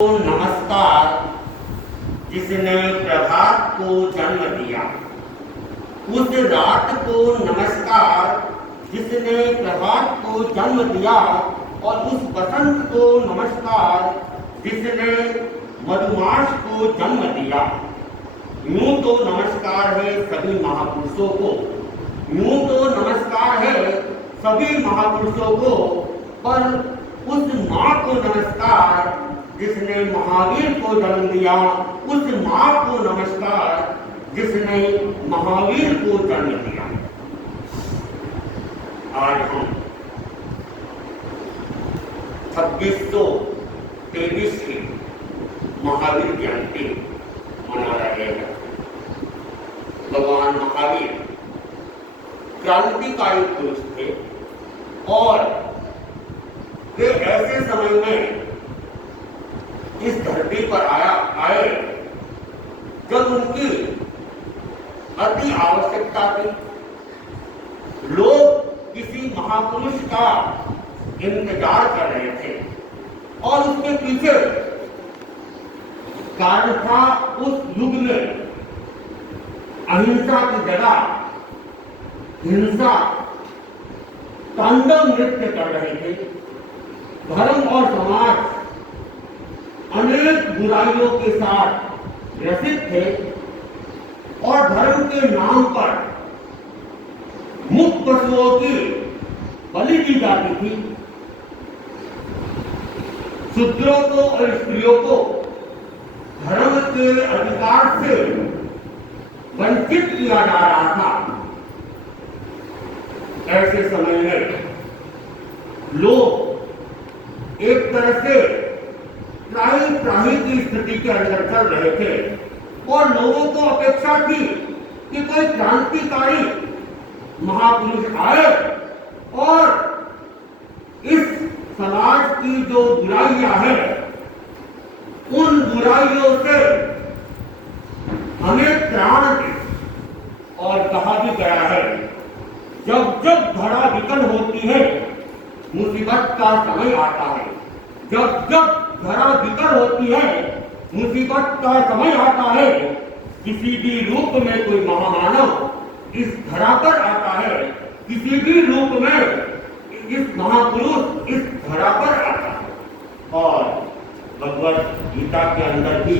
नमस्कार। जिसने प्रभात को जन्म दिया, उस रात को नमस्कार जिसने प्रभात को जन्म दिया, और उस बसंत को नमस्कार जिसने मधुमास को जन्म दिया। यूं तो नमस्कार है सभी महापुरुषों को, यूं तो नमस्कार है सभी महापुरुषों को, पर उस माँ को नमस्कार जिसने महावीर को जन्म दिया, उस माँ को नमस्कार जिसने महावीर को जन्म दिया। आज हम 2623 की महावीर जयंती मना रहे हैं। भगवान महावीर क्रांतिकारी पुरुष थे और वे ऐसे समय में इस धरती पर आए जब उनकी अति आवश्यकता थी। लोग किसी महापुरुष का इंतजार कर रहे थे और उसके पीछे कारण था, उस युग में अहिंसा की जगह हिंसा तांडव नृत्य कर रहे थे। धर्म और समाज अनेक बुराइयों के साथ ग्रसित थे और धर्म के नाम पर मुक्त पशुओं की बलि दी जाती थी। शूद्रों को और स्त्रियों को धर्म के अधिकार से वंचित किया जा रहा था। ऐसे समय में लोग एक तरह से त्राही की स्थिति के अंदर चल रहे थे और लोगों को अपेक्षा थी कि कोई क्रांतिकारी महापुरुष आए और इस समाज की जो बुराइयां हैं, उन बुराइयों से हमें त्राण दे। और कहा भी गया है, जब जब धरा विकल होती है मुसीबत का समय आता है। जब जब धरा विकल होती है मुसीबत का समय आता है। किसी भी रूप में कोई महामानव इस धरा पर आता है, किसी भी रूप में इस महापुरुष इस धरा पर आता है। और भगवत गीता के अंदर भी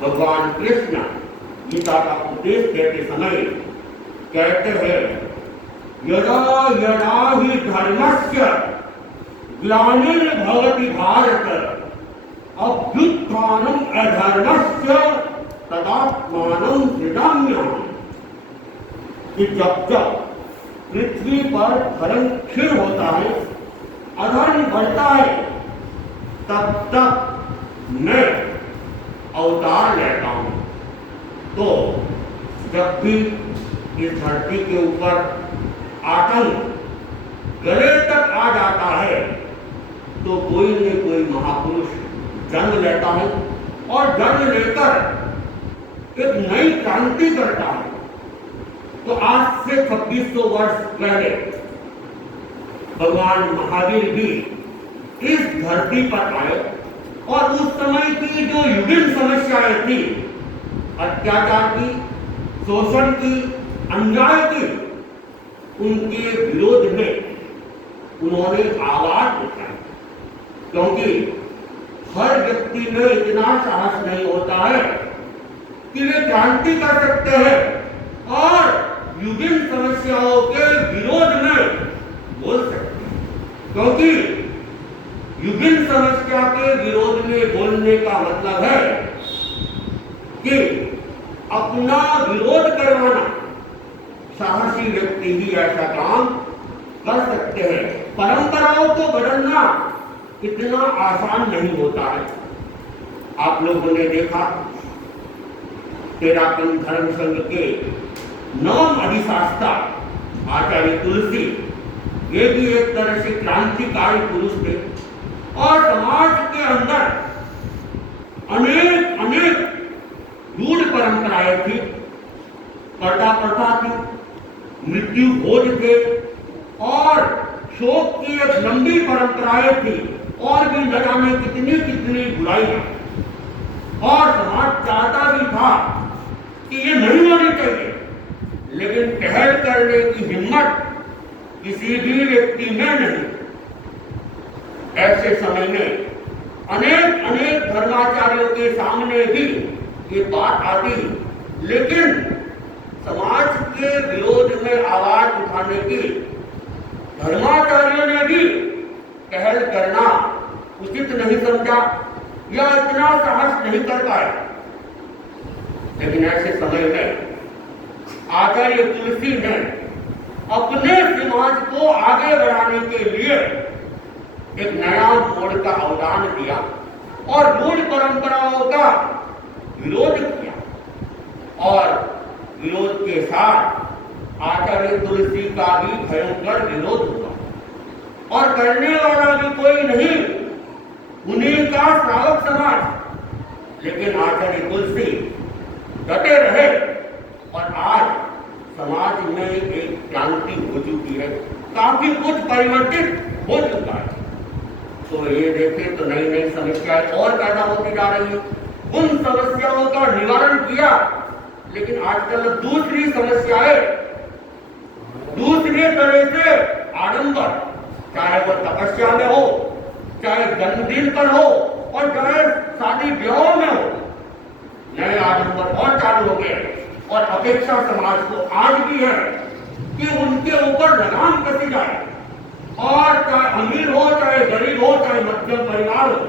भगवान कृष्ण गीता का उपदेश देते समय कहते हैं, यदा यदा हि धर्मस्य ग्लानिर्भवति भारत अभ्युत्थानम् अधर्मस्य तदात्मानं सृजाम्यहम्। कि जब जब पृथ्वी पर धर्म क्षीण होता है, अधर्म बढ़ता है, तब तक मैं अवतार लेता हूं। तो जब भी इस धरती के ऊपर आतंक गले तक आ जाता है तो कोई न कोई महापुरुष जन्म लेता है और जन्म लेकर एक नई क्रांति करता है। तो आज से 2600 वर्ष पहले भगवान महावीर भी इस धरती पर आए और उस समय की जो विभिन्न समस्याएं थी, अत्याचार की, शोषण की, अन्याय की, उनके विरोध में उन्होंने आवाज उठाई। क्योंकि हर व्यक्ति में इतना साहस नहीं होता है कि वे क्रांति कर सकते हैं और विभिन्न समस्याओं के विरोध में बोल सकते हैं। क्योंकि विभिन्न समस्या के विरोध में बोलने का मतलब है कि अपना विरोध करवाना। साहसी व्यक्ति ही ऐसा काम कर सकते हैं। परंपराओं को बदलना इतना आसान नहीं होता है। आप लोगों ने देखा, तेरापंथ धर्म संघ के नवम अधिशास्ता आचार्य तुलसी, ये भी एक तरह से क्रांतिकारी पुरुष थे और समाज के अंदर अनेक अनेक रूढ़ परंपराएं थी, पर्दा प्रथा थी, मृत्यु भोज थे और शोक की एक लंबी परंपराएं थी। और भी न जाने कितनी कितनी बुराइयां, और समाज चाहता भी था कि ये नहीं होनी चाहिए, लेकिन पहल करने की हिम्मत किसी भी व्यक्ति में नहीं। ऐसे समय में अनेक अनेक धर्माचार्यों के सामने भी ये बात आती, लेकिन समाज के विरोध में आवाज उठाने की धर्माचार्यों ने भी पहल करना उचित नहीं समझा या इतना साहस नहीं कर पाए। लेकिन ऐसे समय में आचार्य तुलसी ने अपने समाज को आगे बढ़ाने के लिए एक नया मोड़ का अवदान दिया और मूल परंपराओं का विरोध किया, और विरोध के साथ आचार्य तुलसी का भी भयंकर विरोध हुआ, और करने वाला भी कोई नहीं, उन्हीं का श्रावक समाज। लेकिन आचार्य तुलसी डटे रहे और आज समाज में एक क्रांति हो चुकी है, काफी कुछ परिवर्तित हो चुका है। तो ये देखें तो नई नई समस्याएं और पैदा होती जा रही है। उन समस्याओं का निवारण किया, लेकिन आजकल दूसरी समस्याएं दूसरे तरह से आडंबर, चाहे वो तपस्या में हो, चाहे जन्मदिन पर हो, और चाहे शादी ब्याह में हो, नए आडंबर और चालू हो गए। और अपेक्षा समाज को आज भी है कि उनके ऊपर लगाम कसी जाए, और चाहे अमीर हो, चाहे गरीब हो, चाहे मध्यम परिवार हो,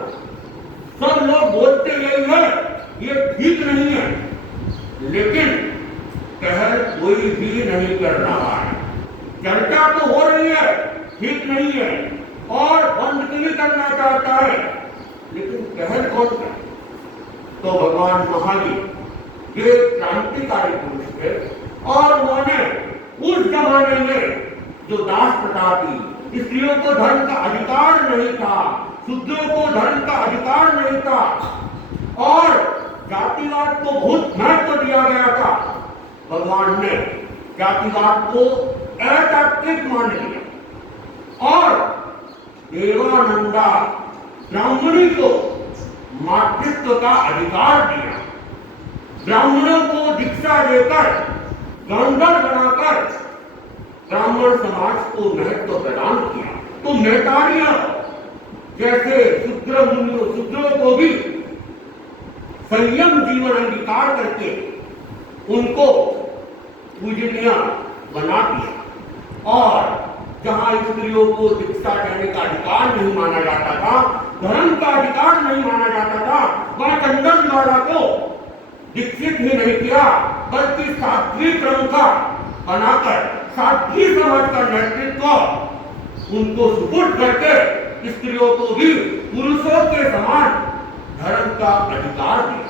सब लोग बोलते यही है ये ठीक नहीं है, लेकिन पहल कोई भी नहीं कर रहा है। चर्चा तो हो रही है ठीक नहीं है और बंद भी करना चाहता है, लेकिन पहल कौन करे? तो भगवान महावीर ये क्रांतिकारी पुरुष थे, और उन्होंने उस जमाने में जो दास प्रथा थी, स्त्रियों को धर्म का अधिकार नहीं था, शूद्रों को धर्म का अधिकार नहीं था, और जातिवाद को बहुत महत्व दिया गया था, भगवान ने जातिवाद को अतात्विक मान लिया और देवानंदा ब्राह्मणी को मातृत्व का अधिकार दिया। ब्राह्मणों को दीक्षा देकर गंधर्व बनाकर ब्राह्मण समाज को महत्व प्रदान किया। तो मेहतारियां जैसे शूद्रों को भी संयम जीवन अंगीकार करके उनको पूजनीय बना दिया, और जहां स्त्रियों को दीक्षा देने का अधिकार नहीं माना जाता था, धर्म का अधिकार नहीं माना जाता था, वहां चंदनवाला को दीक्षित ही नहीं किया, बल्कि साध्वी प्रमुखा बनाकर साध्वी समाज का नेतृत्व उनको सुपुर्द करके स्त्रियों को भी पुरुषों के समान धर्म का अधिकार दिया।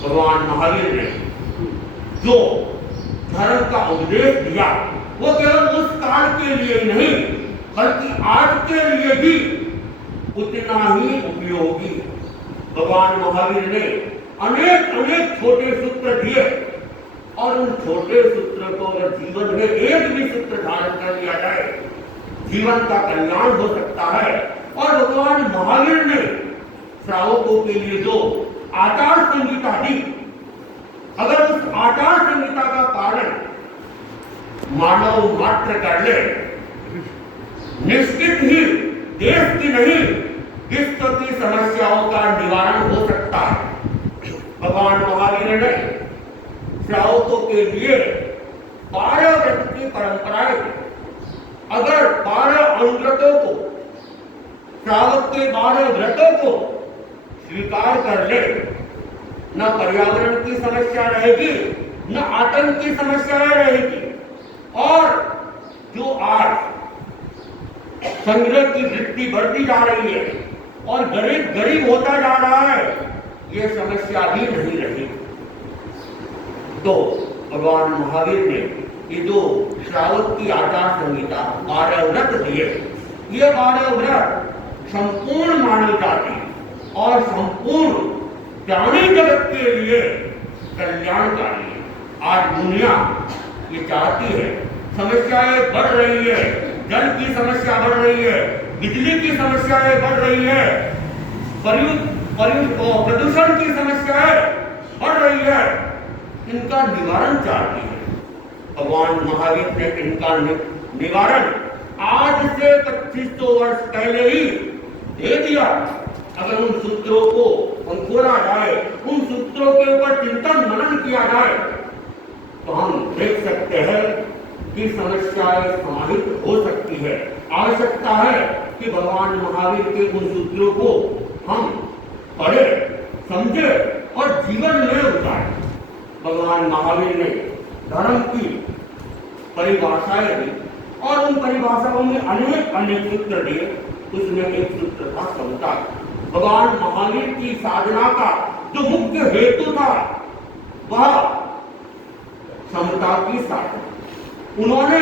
भगवान महावीर ने जो धर्म का उपदेश दिया वो केवल उस काल के लिए नहीं, बल्कि आज के लिए भी उतना ही उपयोगी है। भगवान महावीर ने अनेक अनेक छोटे सूत्र दिए, और उन छोटे सूत्र को अगर जीवन में एक भी सूत्र धारण कर लिया जाए, जीवन का कल्याण हो सकता है। और भगवान महावीर ने श्रावकों के लिए जो आचार संहिता दी, अगर उस आचार संहिता का पालन मानव मात्र कर ले, निश्चित ही देश की नहीं विश्व की समस्याओं का निवारण हो सकता है। भगवान महावीर ने श्रावकों के लिए 12 व्रत की परंपराएं, अगर 12 अनुव्रतों को, श्रावक के 12 व्रतों को स्वीकार कर ले, न पर्यावरण की समस्या रहेगी, न आतंक की समस्या रहेगी, और जो आज संग्रह की वृत्ति बढ़ती जा रही है और गरीब गरीब होता जा रहा है, ये समस्या भी नहीं रही। तो भगवान महावीर ने ये जो श्रावक की आचार संहिता 12 व्रत दिए, ये 12 व्रत संपूर्ण मानव जाति और संपूर्ण प्राणी जगत के लिए कल्याणकारी है। आज दुनिया ये चाहती है, समस्याएं बढ़ रही है, जल की समस्या बढ़ रही है, बिजली की समस्याएं बढ़ रही है, प्रदूषण की समस्याएं बढ़ रही है, इनका निवारण चाहती है। भगवान महावीर ने इनका निवारण आज से 2500 वर्ष पहले ही दे दिया। अगर उन सूत्रों को खोला जाए, उन सूत्रों के ऊपर चिंतन मनन किया जाए, तो हम देख सकते हैं कि समस्याएं समाहित हो सकती है। आवश्यकता है कि भगवान महावीर के उन सूत्रों को हम पढ़े, समझे और जीवन में उतारे। भगवान महावीर ने धर्म की परिभाषाएं दी और उन परिभाषाओं में अनेक सूत्र दिए। उसमें एक सूत्र था समता। भगवान महावीर की साधना का जो मुख्य हेतु था वह समता की साधना। उन्होंने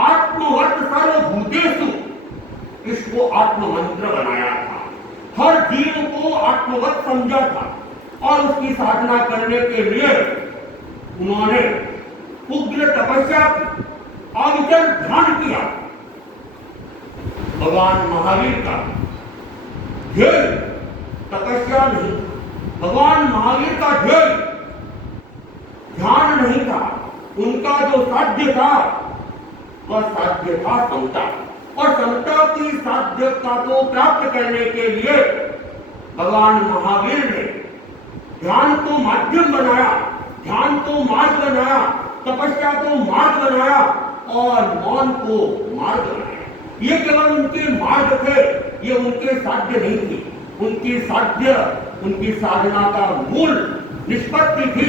आत्मवत् सर्वभूतेषु इसको आत्म मंत्र बनाया था। हर जीव को आत्मवत् समझा था और उसकी साधना करने के लिए उन्होंने उग्र तपस्या की, अविचल ध्यान किया। भगवान महावीर का ध्येय तपस्या नहीं, भगवान महावीर का ध्येय ध्यान नहीं था। उनका जो साध्य था वह साध्य था समता। और समता की साध्यता को प्राप्त करने के लिए भगवान महावीर ने ध्यान को माध्यम बनाया, ध्यान को मार्ग बनाया, तपस्या को मार्ग बनाया और मौन को मार्ग बनाया। ये केवल उनके मार्ग थे, ये उनके साध्य नहीं थी। उनकी साधना का मूल निष्पत्ति थी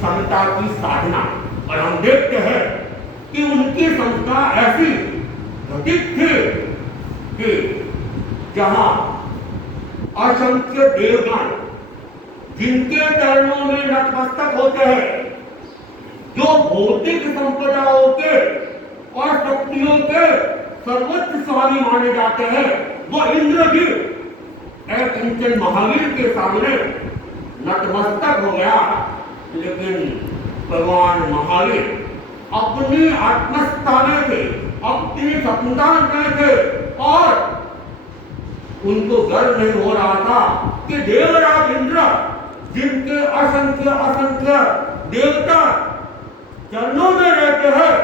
समता की साधना। और हम देखते हैं कि उनकी समता ऐसी घटित थी कि जहां असंख्य देवगण जिनके चरणों में नतमस्तक होते हैं, जो भौतिक संपदाओं के और शक्तियों के सर्वोच्च स्वामी माने जाते हैं, वो इंद्र भी एक कंचन महावीर के सामने नतमस्तक हो गया। लेकिन भगवान महावीर अपनी आत्मस्था में थे, अपनी सत्ता में थे और उनको गर्व नहीं हो रहा था कि देवराज इंद्र जिनके असंख्य देवता चरणों में रहते हैं,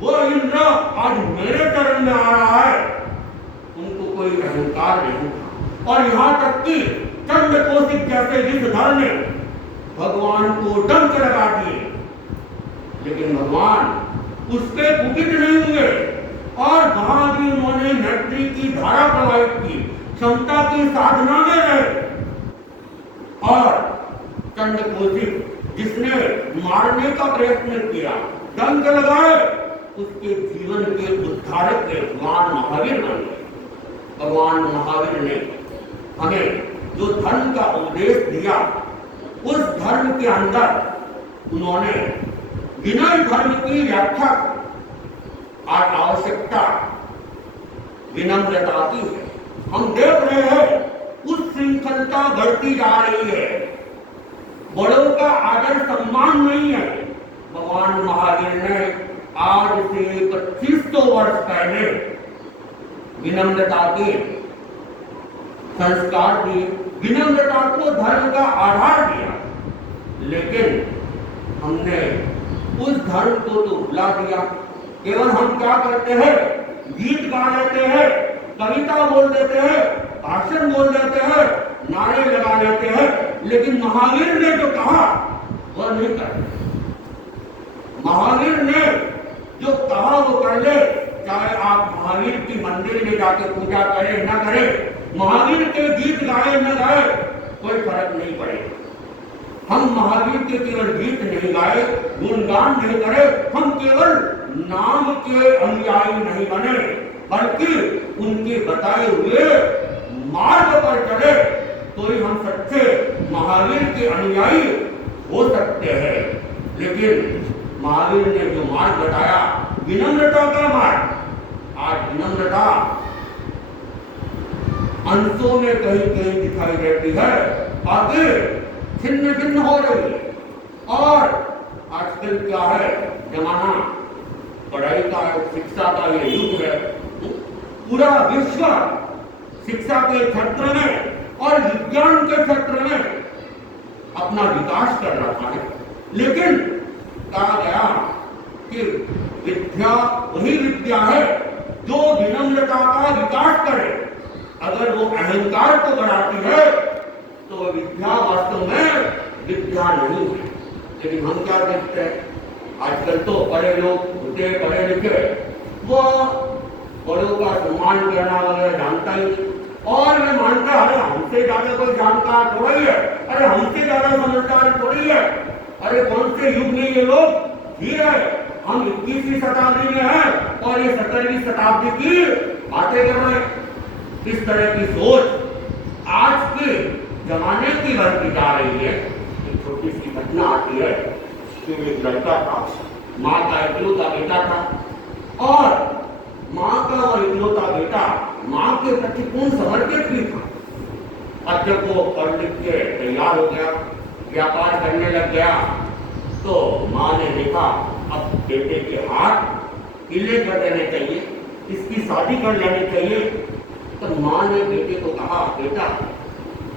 वो इंद्र आज मेरे चरण में आ रहा है। उनको कोई अहंकार नहीं था। और यहां तक कि चंद्रकौशिक जैसे विषधर ने भगवान को डंक लगा दिए, लेकिन भगवान उस पे कुपित नहीं हुए और वहां भी उन्होंने मैत्री की धारा प्रवाहित की, क्षमता की साधना में रहे। और चंद्रकौशिक जिसने मारने का प्रयत्न किया, डंक लगाए, उसके जीवन के उद्धारक भगवान महावीर बन गए। भगवान महावीर ने हमें जो धर्म का उपदेश दिया, उस धर्म के अंदर उन्होंने विनय धर्म की व्याख्या आज आवश्यकता विनम्रता की है। हम देख रहे हैं उस श्रृंखलता बढ़ती जा रही है, बड़ों का आदर सम्मान नहीं है। भगवान महावीर ने आज से 2500 वर्ष पहले विनम्रता के संस्कार दिए, विनम्रता को धर्म का आधार दिया। लेकिन हमने उस धर्म को तो भुला दिया। केवल हम क्या करते हैं, गीत गा लेते हैं, कविता बोल देते हैं, भाषण बोल देते हैं, नारे लगा लेते हैं, लेकिन महावीर ने जो कहा वह नहीं करते। महावीर ने जो कहा वो कर ले। चाहे आप महावीर की मंदिर में जाकर पूजा करें न करें, महावीर के गीत गाए न गाए, कोई फर्क नहीं पड़ेगा। हम महावीर के केवल गीत नहीं गाए, गुणगान नहीं करे, हम केवल नाम के अनुयायी नहीं बने, बल्कि उनके बताए हुए मार्ग पर चले, तो ही हम सच्चे महावीर के अनुयायी हो सकते हैं। लेकिन महावीर ने जो मार्ग बताया, विनम्रता का मार्ग, आज विनम्रता अंशों में कहीं कहीं दिखाई देती है, बाकी छिन्न भिन्न हो रही है। और आजकल क्या है, जमाना पढ़ाई का, शिक्षा का ये युग है। पूरा विश्व शिक्षा के क्षेत्र में और विज्ञान के क्षेत्र में अपना विकास कर रहा है, लेकिन कहा गया कि विद्या वही विद्या है जो विनम्रता का विकास करे। अगर वो अहंकार को बढ़ाती है तो विद्या वास्तव में विद्या नहीं है। लेकिन हम क्या देखते हैं, आजकल तो बड़े लोग होते पढ़े लिखे, वो बड़ों का सम्मान करना वगैरह जानता ही नहीं। और मैं मानता अरे हमसे ज्यादा कोई जानकार थोड़ा ही है, अरे हमसे ज्यादा समझदार थोड़ी है, अरे कौन से युग में ये लोग जी रहे, हम 21वीं शताब्दी में हैं और ये 17वीं शताब्दी की बातें कर रहे हैं। इस तरह की सोच आज के जमाने की बढ़ती जा रही है। एक छोटी सी घटना आती है कि एक लड़का था, माँ का इकलौता बेटा था और माँ का और इकलौता बेटा माँ के प्रति पूर्ण समर्पित भी था। अब जब वो पढ़ लिख के तैयार हो गया, व्यापार करने लग गया, तो माँ ने देखा अब बेटे के हाथ पीले कर देने चाहिए, इसकी शादी कर लेनी चाहिए। तो माँ ने बेटे को कहा बेटा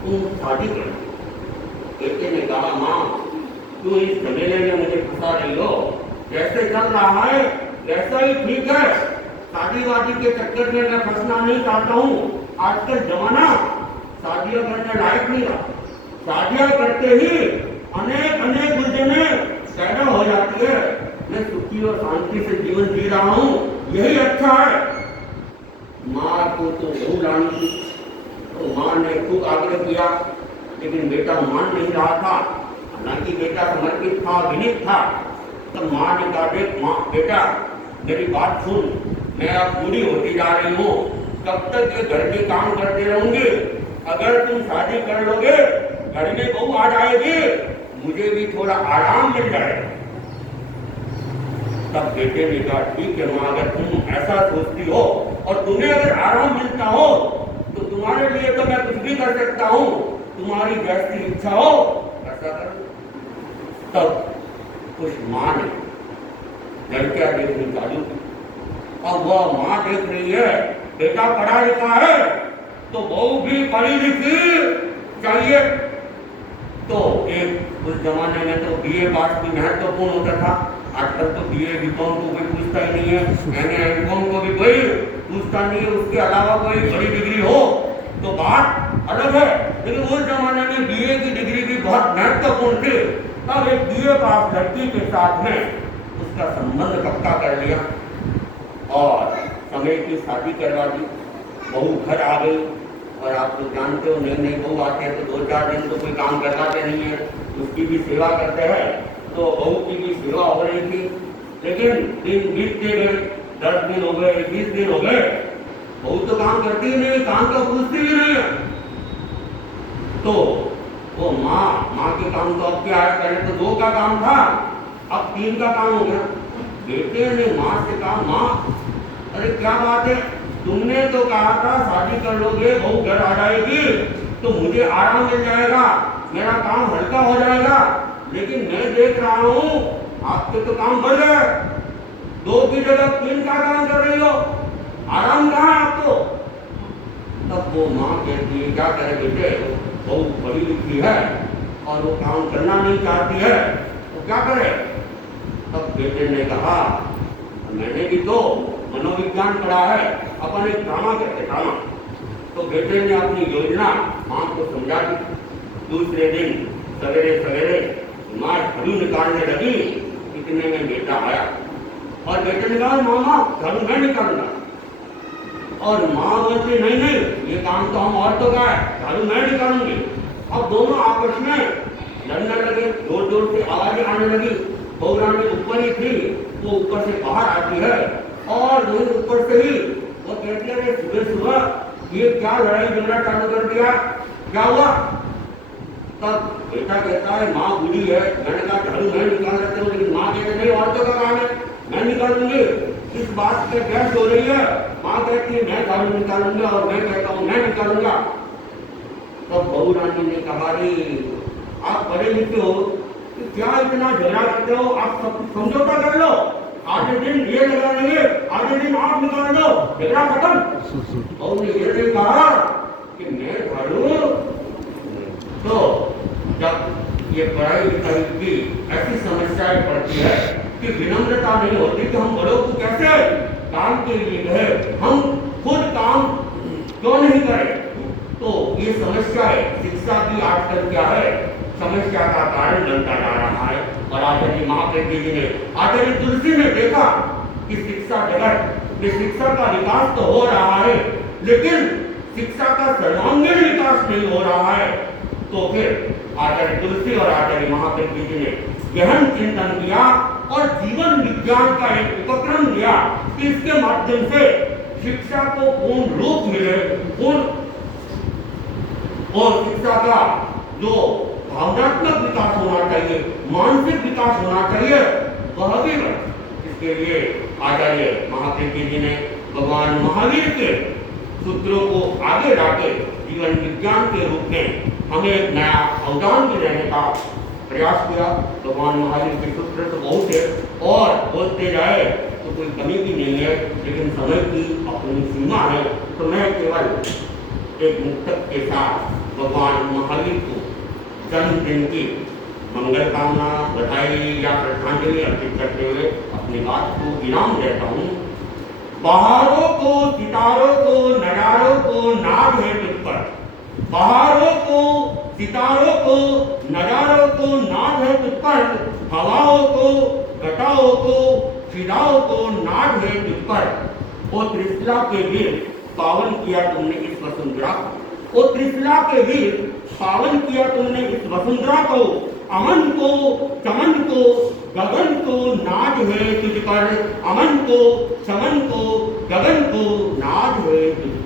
तुम शादी कर। बेटे ने कहा माँ तू इस झमेले में मुझे फंसा रही हो, जैसे चल रहा है वैसा ही ठीक है, शादी वादी के चक्कर में मैं फंसना नहीं चाहता हूँ। आजकल जमाना शादियां करने लायक नहीं रहा, शादियां करते ही अनेक अनेक उलझने पैदा हो जाती है। मैं सुखी और शांति से जीवन जी रहा हूँ, यही अच्छा है। माँ को तो बहू लानी थी, तो माँ ने खूब आग्रह किया, लेकिन बेटा मान नहीं रहा था। हालांकि बेटा समर्पित था, विनीत था। तो माँ ने कहा देख माँ बेटा मेरी बात सुन, मैं अब बूढ़ी होती जा रही हूँ, कब तक ये घर के काम करते रहूंगी, अगर तुम शादी कर लोगे घर में बहू आ जाएगी, मुझे भी थोड़ा आराम मिल जाएगा। तब बेटे ने कहा ठीक है माँ, अगर तुम ऐसा सोचती हो और तुम्हें अगर आराम मिलता हो तो तुम्हारे लिए तो मैं कुछ भी कर सकता हूँ, तुम्हारी जैसी इच्छा हो ऐसा करो। तब उस माँ ने लड़कियां देखनी चालू की। अब वह माँ देख रही है बेटा पढ़ा लिखा है तो बहू भी पढ़ी लिखी चाहिए। तो एक उस जमाने में तो बीए पास भी महत्वपूर्ण होता था, आजकल तो बीए बीकॉम को कोई पूछता ही नहीं है, एमकॉम को भी कोई पूछता नहीं है, उसके अलावा कोई बड़ी डिग्री हो तो बात अलग है। लेकिन उस जमाने में बीए की डिग्री भी बहुत महत्वपूर्ण थी। तब एक बीए पास लड़की के साथ में उसका संबंध पक्का कर लिया और समय की शादी करवा दी। बहू घर आ गई और आप लोग जानते हो नई नई बहू आते हैं तो 2-4 दिन तो कोई काम करवाते नहीं है, उसकी भी सेवा करते हैं। तो बहू की भी सेवा हो रही थी, लेकिन दिन बीतते गए, 10 दिन हो गए, 20 दिन हो गए, बहू तो काम करती ही नहीं, काम तो पूछती ही नहीं है। तो वो माँ के काम तो अब क्या है, पहले तो 2 का काम था, अब 3 का काम हो गया। बेटे ने माँ से कहा माँ अरे क्या बात है, तुमने तो कहा था शादी कर लोगे बहू घर आ जाएगी तो मुझे आराम मिल जाएगा, मेरा काम हल्का हो जाएगा, लेकिन मैं देख रहा हूँ आपके तो काम बढ़ गए, 2 की जगह 3 का काम कर रही हो, आराम कहाँ आपको। तब वो माँ कहती है क्या करे बेटे, बहू पढ़ी लिखी है और वो काम करना नहीं चाहती है तो क्या करे। तब बेटे ने कहा मैंने भी तो मनोविज्ञान पढ़ा है, अपन एक ड्रामा करते ड्रामा। तो बेटे ने अपनी योजना माँ को समझा दी। दूसरे दिन सवेरे सवेरे माँ झाड़ू निकालने लगी, इतने में बेटा आया और बेटे ने कहा मामा झाड़ू मैं निकालूंगा, और माँ बोलती नहीं नहीं ये काम तो हम औरतों का है, झाड़ू मैं निकालूंगी। अब दोनों आपस में लड़ने लगे, जोर जोर से आवाजें आने लगी। बहू रानी ऊपर ही थी, वो ऊपर से बाहर आती है और वही ऊपर से ही वो कहती है सुबह सुबह ये क्या लड़ाई झगड़ा चालू कर दिया, क्या हुआ। तब बेटा कहता है माँ बूढ़ी है, मैंने कहा झाड़ू मैं निकाल लेते हूँ, लेकिन माँ कहते नहीं औरतों का काम है मैं निकालूंगी। इस बात पे बहस हो रही है, माँ कहती है मैं झाड़ू निकालूंगा और मैं कहता हूँ मैं निकालूंगा। तब बहू रानी ने कहा आप पढ़े लिखे हो तो क्या इतना झगड़ा करते हो, आप सब समझौता कर लो, आधे दिन ये लगा लेंगे, आधे दिन आप निकाल दो, झगड़ा खत्म। और ये नहीं कहा कि मैं भरूं। तो जब ये पढ़ाई लिखाई की ऐसी समस्याएं पड़ती है कि विनम्रता नहीं होती कि हम बड़ों को कैसे काम के लिए कहे, हम खुद काम क्यों नहीं करें। तो ये समस्या है शिक्षा की आजकल क्या है, समस्या का कारण बनता जा रहा है। और आचार्य महाप्रज्ञ जी ने, आचार्य तुलसी ने देखा कि शिक्षा जगत में शिक्षा का विकास तो हो रहा है, लेकिन शिक्षा का सर्वांगीण विकास नहीं हो रहा है। तो फिर आचार्य तुलसी और आचार्य महाप्रज्ञ जी ने गहन चिंतन किया और जीवन विज्ञान का एक उपक्रम लिया कि इसके माध्यम से शिक्षा को पूर्ण रूप मिले, पूर्ण और शिक्षा का जो भावनात्मक विकास होना चाहिए, मानसिक विकास होना चाहिए, वह भी बने। इसके लिए आचार्य महाप्रज्ञ जी ने भगवान महावीर के सूत्रों को आगे लाके जीवन विज्ञान के रूप में हमें एक नया अवदान भी देने का प्रयास किया। भगवान महावीर के सूत्र तो बहुत है और बोलते जाए तो कोई कमी भी नहीं है, लेकिन समय की अपनी सीमा है। तो मैं केवल एक मुक्तक के साथ भगवान महावीर को जन्मदिन की मंगल कामना, बधाई या श्रद्धांजलि अर्पित करते हुए अपनी बात को विराम देता हूँ। बहारों को, सितारों को, नजारों को नाज है तुझ पर, बहारों को, सितारों को, नजारों को नाज है तुझ पर, हवाओं को, घटाओं को, फिदाओं को नाज है तुझ पर। ओ त्रिशला के वीर पावन किया तुमने इस वसुंधरा को, ओ त्रिशला के वीर पावन किया तुमने इस वसुंधरा को, अमन को, चमन को, गगन को नाज है तुझ पर, अमन को, चमन को, गगन को नाज है तुझ पर।